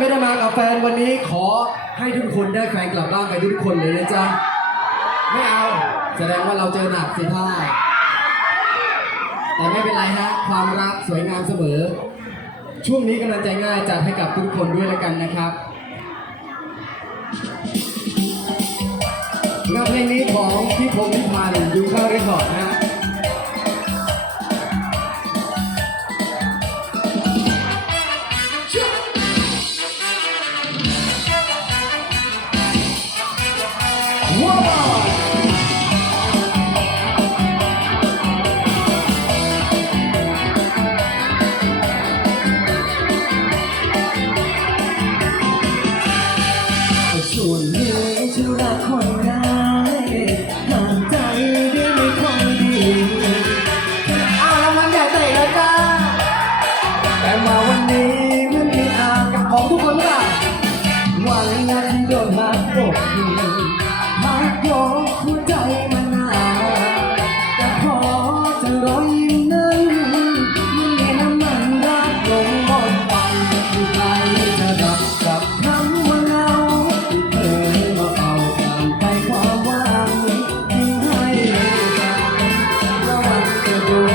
ไม่ได้มากับแฟนวันนี้ขอให้ทุกคนได้แฟนกลับบ้านไปทุกคนเลยนะจ๊ะ ไม่เอา แสดงว่าเราเจอหนักสิท่าแต่ไม่เป็นไรฮะ ความรักสวยงามเสมอ ช่วงนี้กำลังใจง่ายจัดให้กับทุกคนด้วยแล้วกันนะครับงานเพลงนี้ของพี่พงศ์พิพันธ์ยุงข้าวเรคคอร์ด Wow. Thank you.